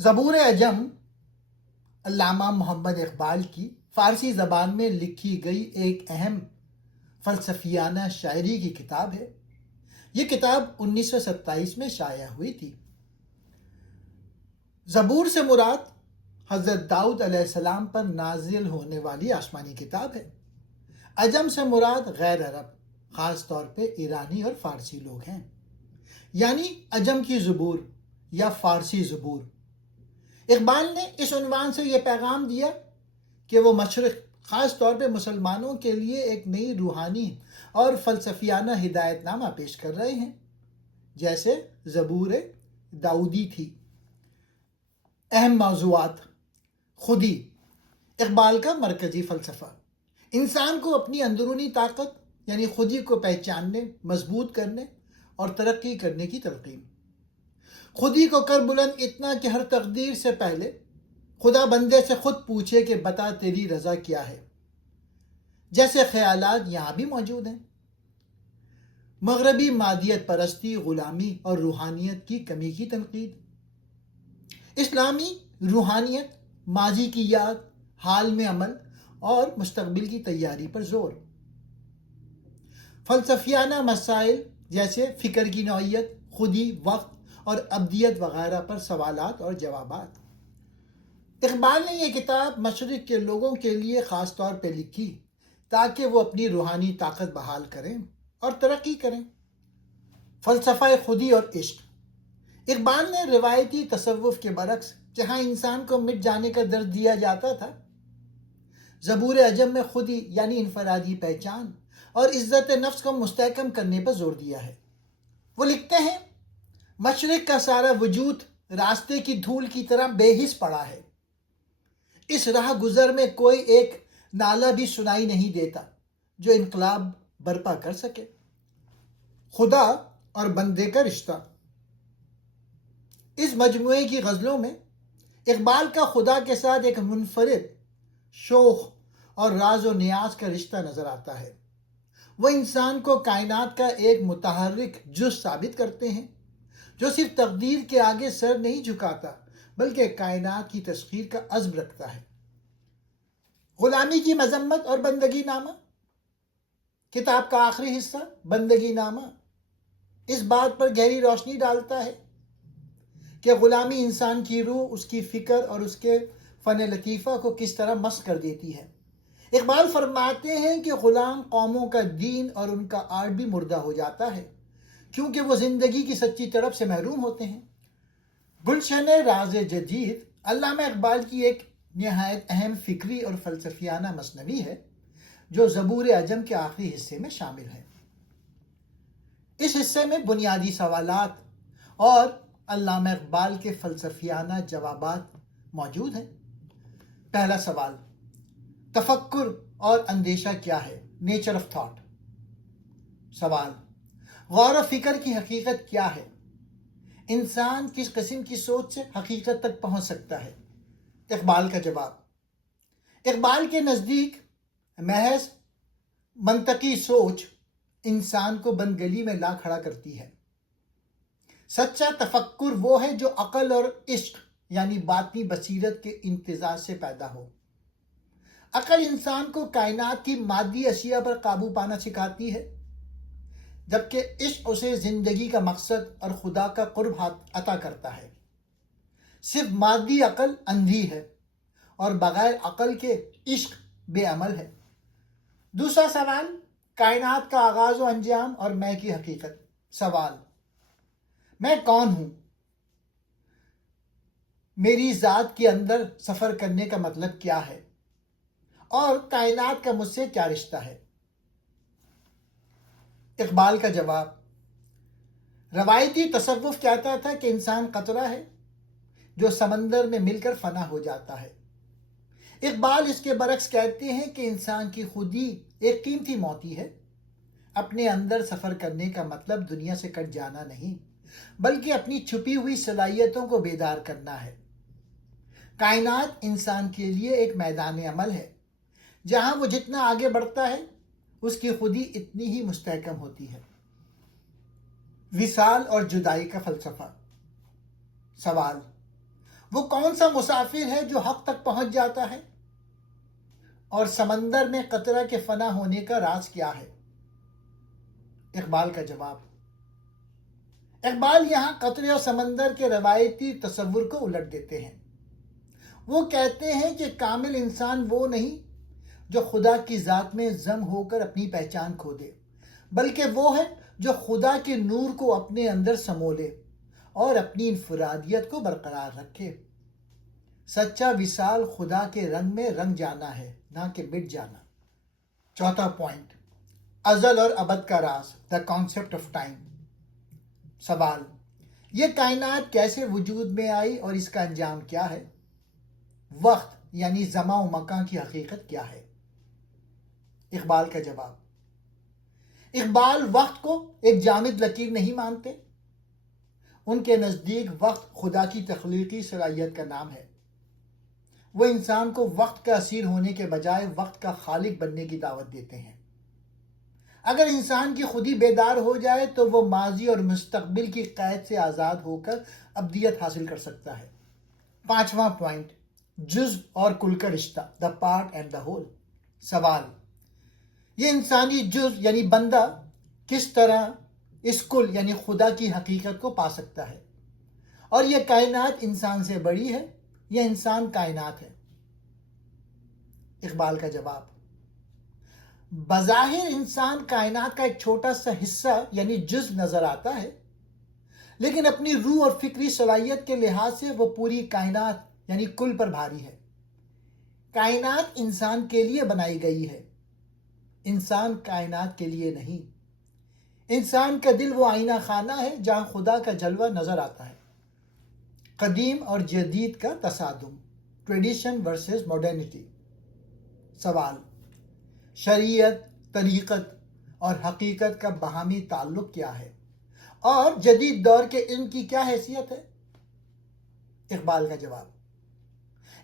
زبور اجم علامہ محمد اقبال کی فارسی زبان میں لکھی گئی ایک اہم فلسفیانہ شاعری کی کتاب ہے۔ یہ کتاب 1927 میں شائع ہوئی تھی۔ زبور سے مراد حضرت داؤد علیہ السلام پر نازل ہونے والی آسمانی کتاب ہے۔ عجم سے مراد غیر عرب، خاص طور پہ ایرانی اور فارسی لوگ ہیں، یعنی عجم کی زبور یا فارسی زبور۔ اقبال نے اس عنوان سے یہ پیغام دیا کہ وہ مشرق، خاص طور پہ مسلمانوں کے لیے ایک نئی روحانی اور فلسفیانہ ہدایت نامہ پیش کر رہے ہیں، جیسے زبور داؤدی تھی۔ اہم موضوعات: خودی، اقبال کا مرکزی فلسفہ، انسان کو اپنی اندرونی طاقت یعنی خودی کو پہچاننے، مضبوط کرنے اور ترقی کرنے کی تلقین۔ خودی کو کر بلند اتنا کہ ہر تقدیر سے پہلے خدا بندے سے خود پوچھے کہ بتا تیری رضا کیا ہے، جیسے خیالات یہاں بھی موجود ہیں۔ مغربی مادیت پرستی، غلامی اور روحانیت کی کمی کی تنقید۔ اسلامی روحانیت، ماضی کی یاد، حال میں عمل اور مستقبل کی تیاری پر زور۔ فلسفیانہ مسائل جیسے فکر کی نوعیت، خودی، وقت اور ابدیت وغیرہ پر سوالات اور جوابات۔ اقبال نے یہ کتاب مشرق کے لوگوں کے لیے خاص طور پہ لکھی تاکہ وہ اپنی روحانی طاقت بحال کریں اور ترقی کریں۔ فلسفہ خودی اور عشق۔ اقبال نے روایتی تصوف کے برعکس، جہاں انسان کو مٹ جانے کا درد دیا جاتا تھا، زبور عجم میں خودی یعنی انفرادی پہچان اور عزت نفس کو مستحکم کرنے پر زور دیا ہے۔ وہ لکھتے ہیں، مشرق کا سارا وجود راستے کی دھول کی طرح بے حس پڑا ہے۔ اس راہ گزر میں کوئی ایک نالہ بھی سنائی نہیں دیتا جو انقلاب برپا کر سکے۔ خدا اور بندے کا رشتہ۔ اس مجموعے کی غزلوں میں اقبال کا خدا کے ساتھ ایک منفرد، شوخ اور راز و نیاز کا رشتہ نظر آتا ہے۔ وہ انسان کو کائنات کا ایک متحرک جز ثابت کرتے ہیں جو صرف تقدیر کے آگے سر نہیں جھکاتا بلکہ کائنات کی تسخیر کا عزم رکھتا ہے۔ غلامی کی مذمت اور بندگی نامہ۔ کتاب کا آخری حصہ، بندگی نامہ، اس بات پر گہری روشنی ڈالتا ہے کہ غلامی انسان کی روح، اس کی فکر اور اس کے فن لطیفہ کو کس طرح مسخ کر دیتی ہے۔ اقبال فرماتے ہیں کہ غلام قوموں کا دین اور ان کا آرٹ بھی مردہ ہو جاتا ہے کیونکہ وہ زندگی کی سچی طرف سے محروم ہوتے ہیں۔ گلشن راز جدید علامہ اقبال کی ایک نہایت اہم فکری اور فلسفیانہ مثنوی ہے جو زبور عجم کے آخری حصے میں شامل ہے۔ اس حصے میں بنیادی سوالات اور علامہ اقبال کے فلسفیانہ جوابات موجود ہیں۔ پہلا سوال، تفکر اور اندیشہ کیا ہے؟ Nature of thought. سوال، غور و فکر کی حقیقت کیا ہے؟ انسان کس قسم کی سوچ سے حقیقت تک پہنچ سکتا ہے؟ اقبال کا جواب، اقبال کے نزدیک محض منطقی سوچ انسان کو بند گلی میں لا کھڑا کرتی ہے۔ سچا تفکر وہ ہے جو عقل اور عشق یعنی باطنی بصیرت کے امتزاج سے پیدا ہو۔ عقل انسان کو کائنات کی مادی اشیاء پر قابو پانا سکھاتی ہے، جبکہ عشق اسے زندگی کا مقصد اور خدا کا قرب عطا کرتا ہے۔ صرف مادی عقل اندھی ہے اور بغیر عقل کے عشق بے عمل ہے۔ دوسرا سوال، کائنات کا آغاز و انجام اور میں کی حقیقت۔ سوال، میں کون ہوں؟ میری ذات کے اندر سفر کرنے کا مطلب کیا ہے؟ اور کائنات کا مجھ سے کیا رشتہ ہے؟ اقبال کا جواب، روایتی تصوف کہتا تھا کہ انسان قطرہ ہے جو سمندر میں مل کر فنا ہو جاتا ہے۔ اقبال اس کے برعکس کہتے ہیں کہ انسان کی خودی ایک قیمتی موتی ہے۔ اپنے اندر سفر کرنے کا مطلب دنیا سے کٹ جانا نہیں بلکہ اپنی چھپی ہوئی صلاحیتوں کو بیدار کرنا ہے۔ کائنات انسان کے لیے ایک میدان عمل ہے جہاں وہ جتنا آگے بڑھتا ہے اس کی خودی اتنی ہی مستحکم ہوتی ہے۔ وصال اور جدائی کا فلسفہ۔ سوال، وہ کون سا مسافر ہے جو حق تک پہنچ جاتا ہے؟ اور سمندر میں قطرہ کے فنا ہونے کا راز کیا ہے؟ اقبال کا جواب: اقبال یہاں قطرے اور سمندر کے روایتی تصور کو الٹ دیتے ہیں۔ وہ کہتے ہیں کہ کامل انسان وہ نہیں جو خدا کی ذات میں ضم ہو کر اپنی پہچان کھو دے، بلکہ وہ ہے جو خدا کے نور کو اپنے اندر سمو لے اور اپنی انفرادیت کو برقرار رکھے۔ سچا وصال خدا کے رنگ میں رنگ جانا ہے، نہ کہ مٹ جانا۔ چوتھا پوائنٹ، ازل اور ابد کا راز، دا کانسیپٹ آف ٹائم۔ سوال: یہ کائنات کیسے وجود میں آئی اور اس کا انجام کیا ہے؟ وقت یعنی زمان و مکان کی حقیقت کیا ہے؟ اقبال کا جواب: اقبال وقت کو ایک جامد لکیر نہیں مانتے۔ ان کے نزدیک وقت خدا کی تخلیقی صلاحیت کا نام ہے۔ وہ انسان کو وقت کا اسیر ہونے کے بجائے وقت کا خالق بننے کی دعوت دیتے ہیں۔ اگر انسان کی خودی بیدار ہو جائے تو وہ ماضی اور مستقبل کی قید سے آزاد ہو کر ابدیت حاصل کر سکتا ہے۔ پانچواں پوائنٹ، جزو اور کل کا رشتہ، the part and the whole. سوال: یہ انسانی جزو یعنی بندہ کس طرح اس کل یعنی خدا کی حقیقت کو پا سکتا ہے؟ اور یہ کائنات انسان سے بڑی ہے یا انسان کائنات ہے؟ اقبال کا جواب: بظاہر انسان کائنات کا ایک چھوٹا سا حصہ یعنی جزو نظر آتا ہے، لیکن اپنی روح اور فکری صلاحیت کے لحاظ سے وہ پوری کائنات یعنی کل پر بھاری ہے۔ کائنات انسان کے لیے بنائی گئی ہے، انسان کائنات کے لیے نہیں۔ انسان کا دل وہ آئینہ خانہ ہے جہاں خدا کا جلوہ نظر آتا ہے۔ قدیم اور جدید کا تصادم، ٹریڈیشن ورسز ماڈرنٹی۔ سوال: شریعت، طریقت اور حقیقت کا باہمی تعلق کیا ہے اور جدید دور کے علم کی کیا حیثیت ہے؟ اقبال کا جواب: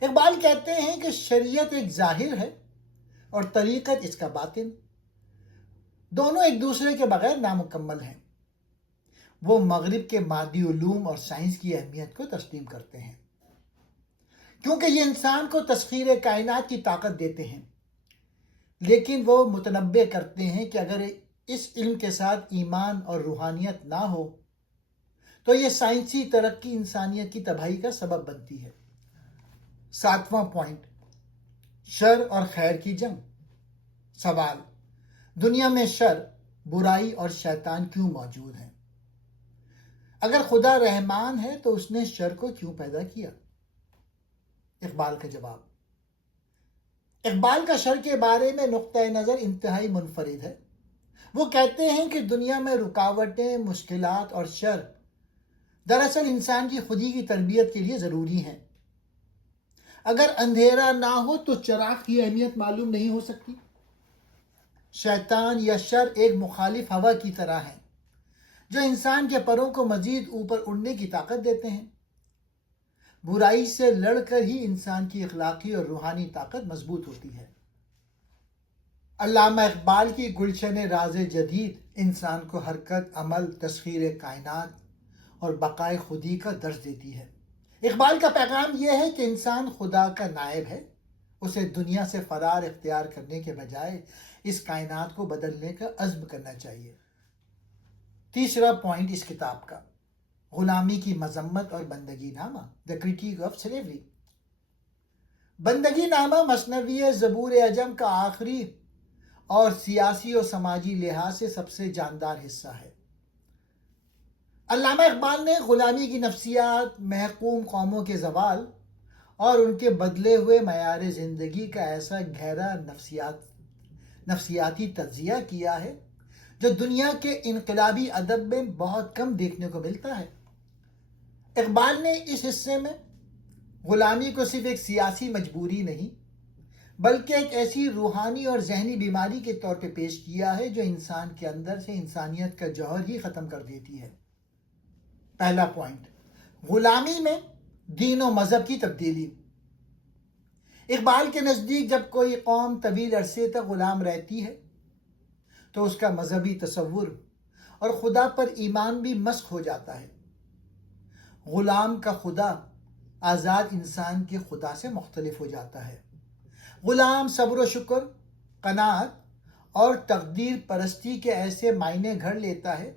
اقبال کہتے ہیں کہ شریعت ایک ظاہر ہے اور طریقت اس کا باطن، دونوں ایک دوسرے کے بغیر نامکمل ہیں۔ وہ مغرب کے مادی علوم اور سائنس کی اہمیت کو تسلیم کرتے ہیں کیونکہ یہ انسان کو تسخیر کائنات کی طاقت دیتے ہیں، لیکن وہ متنبع کرتے ہیں کہ اگر اس علم کے ساتھ ایمان اور روحانیت نہ ہو تو یہ سائنسی ترقی انسانیت کی تباہی کا سبب بنتی ہے۔ ساتواں پوائنٹ، شر اور خیر کی جنگ۔ سوال: دنیا میں شر، برائی اور شیطان کیوں موجود ہیں؟ اگر خدا رحمان ہے تو اس نے شر کو کیوں پیدا کیا؟ اقبال کا جواب: اقبال کا شر کے بارے میں نقطۂ نظر انتہائی منفرد ہے۔ وہ کہتے ہیں کہ دنیا میں رکاوٹیں، مشکلات اور شر دراصل انسان کی خودی کی تربیت کے لیے ضروری ہیں۔ اگر اندھیرا نہ ہو تو چراغ کی اہمیت معلوم نہیں ہو سکتی۔ شیطان یا شر ایک مخالف ہوا کی طرح ہے جو انسان کے پروں کو مزید اوپر اڑنے کی طاقت دیتے ہیں۔ برائی سے لڑ کر ہی انسان کی اخلاقی اور روحانی طاقت مضبوط ہوتی ہے۔ علامہ اقبال کی گلشن راز جدید انسان کو حرکت، عمل، تسخیر کائنات اور بقائے خودی کا درس دیتی ہے۔ اقبال کا پیغام یہ ہے کہ انسان خدا کا نائب ہے، اسے دنیا سے فرار اختیار کرنے کے بجائے اس کائنات کو بدلنے کا عزم کرنا چاہیے۔ تیسرا پوائنٹ اس کتاب کا، غلامی کی مذمت اور بندگی نامہ، دا کرٹیک آف سلیوری۔ بندگی نامہ مثنوی زبور عجم کا آخری اور سیاسی اور سماجی لحاظ سے سب سے جاندار حصہ ہے۔ علامہ اقبال نے غلامی کی نفسیات، محکوم قوموں کے زوال اور ان کے بدلے ہوئے معیار زندگی کا ایسا گہرا نفسیاتی تجزیہ کیا ہے جو دنیا کے انقلابی ادب میں بہت کم دیکھنے کو ملتا ہے۔ اقبال نے اس حصے میں غلامی کو صرف ایک سیاسی مجبوری نہیں بلکہ ایک ایسی روحانی اور ذہنی بیماری کے طور پہ پیش کیا ہے جو انسان کے اندر سے انسانیت کا جوہر ہی ختم کر دیتی ہے۔ پہلا پوائنٹ، غلامی میں دین و مذہب کی تبدیلی۔ اقبال کے نزدیک جب کوئی قوم طویل عرصے تک غلام رہتی ہے تو اس کا مذہبی تصور اور خدا پر ایمان بھی مسخ ہو جاتا ہے۔ غلام کا خدا آزاد انسان کے خدا سے مختلف ہو جاتا ہے۔ غلام صبر و شکر، قناعت اور تقدیر پرستی کے ایسے معنی گھڑ لیتا ہے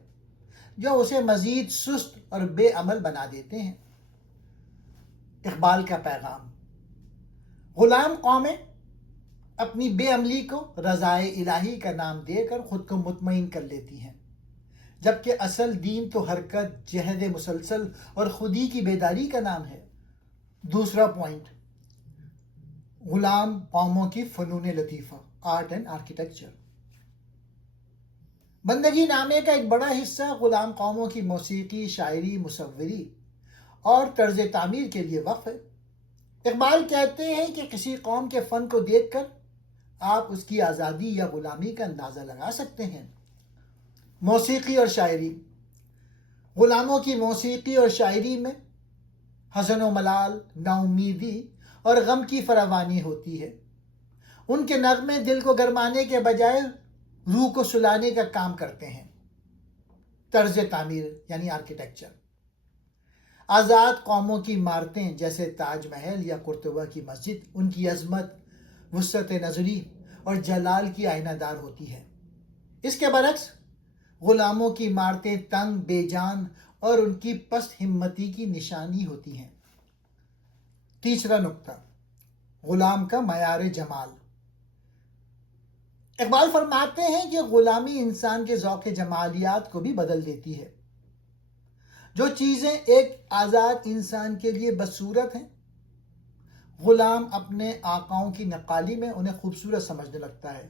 جو اسے مزید سست اور بے عمل بنا دیتے ہیں۔ اقبال کا پیغام: غلام قومیں اپنی بے عملی کو رضائے الہی کا نام دے کر خود کو مطمئن کر لیتی ہیں، جبکہ اصل دین تو حرکت، جہد مسلسل اور خودی کی بیداری کا نام ہے۔ دوسرا پوائنٹ، غلام قوموں کی فنون لطیفہ، آرٹ اینڈ آرکیٹیکچر۔ بندگی نامے کا ایک بڑا حصہ غلام قوموں کی موسیقی، شاعری، مصوری اور طرز تعمیر کے لیے وقف ہے۔ اقبال کہتے ہیں کہ کسی قوم کے فن کو دیکھ کر آپ اس کی آزادی یا غلامی کا اندازہ لگا سکتے ہیں۔ موسیقی اور شاعری۔ غلاموں کی موسیقی اور شاعری میں حزن و ملال، نا امیدی اور غم کی فراوانی ہوتی ہے۔ ان کے نغمے دل کو گرمانے کے بجائے روح کو سلانے کا کام کرتے ہیں۔ طرز تعمیر یعنی آرکیٹیکچر۔ آزاد قوموں کی عمارتیں جیسے تاج محل یا قرطبہ کی مسجد ان کی عظمت، وسعت نظری اور جلال کی آئینہ دار ہوتی ہے۔ اس کے برعکس غلاموں کی عمارتیں تنگ، بے جان اور ان کی پست ہمتی کی نشانی ہوتی ہیں۔ تیسرا نقطہ، غلام کا معیار جمال۔ اقبال فرماتے ہیں کہ غلامی انسان کے ذوق جمالیات کو بھی بدل دیتی ہے۔ جو چیزیں ایک آزاد انسان کے لیے بدصورت ہیں، غلام اپنے آقاؤں کی نقالی میں انہیں خوبصورت سمجھنے لگتا ہے۔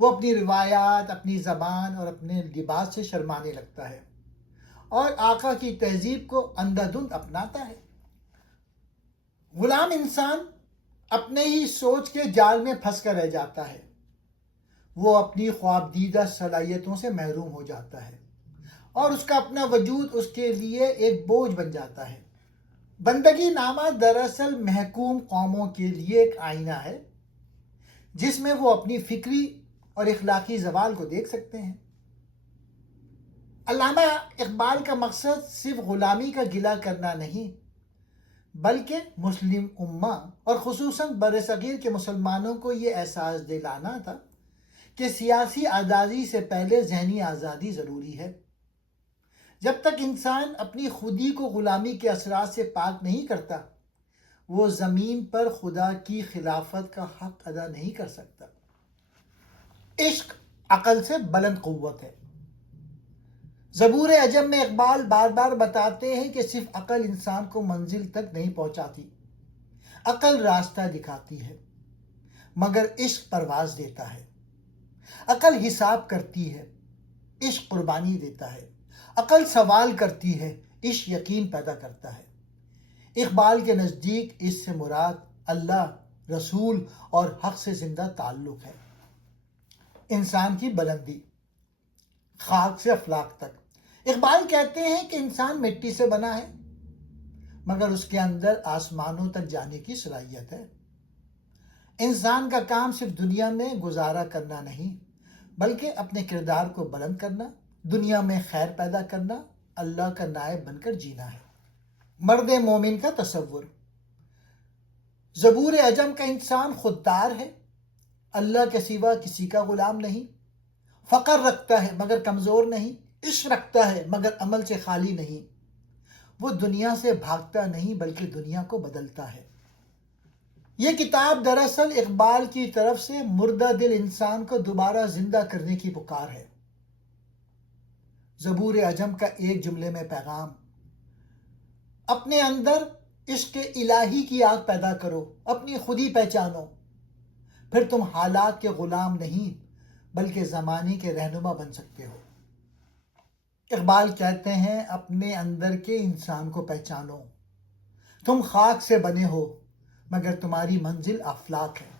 وہ اپنی روایات، اپنی زبان اور اپنے لباس سے شرمانے لگتا ہے اور آقا کی تہذیب کو اندھا دھند اپناتا ہے۔ غلام انسان اپنے ہی سوچ کے جال میں پھنس کر رہ جاتا ہے۔ وہ اپنی خواب دیدہ صلاحیتوں سے محروم ہو جاتا ہے اور اس کا اپنا وجود اس کے لیے ایک بوجھ بن جاتا ہے۔ بندگی نامہ دراصل محکوم قوموں کے لیے ایک آئینہ ہے جس میں وہ اپنی فکری اور اخلاقی زوال کو دیکھ سکتے ہیں۔ علامہ اقبال کا مقصد صرف غلامی کا گلہ کرنا نہیں، بلکہ مسلم امہ اور خصوصاً برصغیر کے مسلمانوں کو یہ احساس دلانا تھا کہ سیاسی آزادی سے پہلے ذہنی آزادی ضروری ہے۔ جب تک انسان اپنی خودی کو غلامی کے اثرات سے پاک نہیں کرتا، وہ زمین پر خدا کی خلافت کا حق ادا نہیں کر سکتا۔ عشق عقل سے بلند قوت ہے۔ زبور عجم میں اقبال بار بار بتاتے ہیں کہ صرف عقل انسان کو منزل تک نہیں پہنچاتی، عقل راستہ دکھاتی ہے، مگر عشق پرواز دیتا ہے۔ عقل حساب کرتی ہے، عشق قربانی دیتا ہے۔ عقل سوال کرتی ہے، عشق یقین پیدا کرتا ہے۔ اقبال کے نزدیک اس سے مراد اللہ، رسول اور حق سے زندہ تعلق ہے۔ انسان کی بلندی، خاک سے افلاک تک۔ اقبال کہتے ہیں کہ انسان مٹی سے بنا ہے، مگر اس کے اندر آسمانوں تک جانے کی صلاحیت ہے۔ انسان کا کام صرف دنیا میں گزارا کرنا نہیں، بلکہ اپنے کردار کو بلند کرنا، دنیا میں خیر پیدا کرنا، اللہ کا نائب بن کر جینا ہے۔ مرد مومن کا تصور۔ زبور عجم کا انسان خوددار ہے، اللہ کے سوا کسی کا غلام نہیں، فقر رکھتا ہے مگر کمزور نہیں، عشق رکھتا ہے مگر عمل سے خالی نہیں۔ وہ دنیا سے بھاگتا نہیں بلکہ دنیا کو بدلتا ہے۔ یہ کتاب دراصل اقبال کی طرف سے مردہ دل انسان کو دوبارہ زندہ کرنے کی پکار ہے۔ زبور عجم کا ایک جملے میں پیغام: اپنے اندر عشق الہی کی آگ پیدا کرو، اپنی خودی پہچانو، پھر تم حالات کے غلام نہیں بلکہ زمانے کے رہنما بن سکتے ہو۔ اقبال کہتے ہیں، اپنے اندر کے انسان کو پہچانو، تم خاک سے بنے ہو مگر تمہاری منزل افلاک ہے۔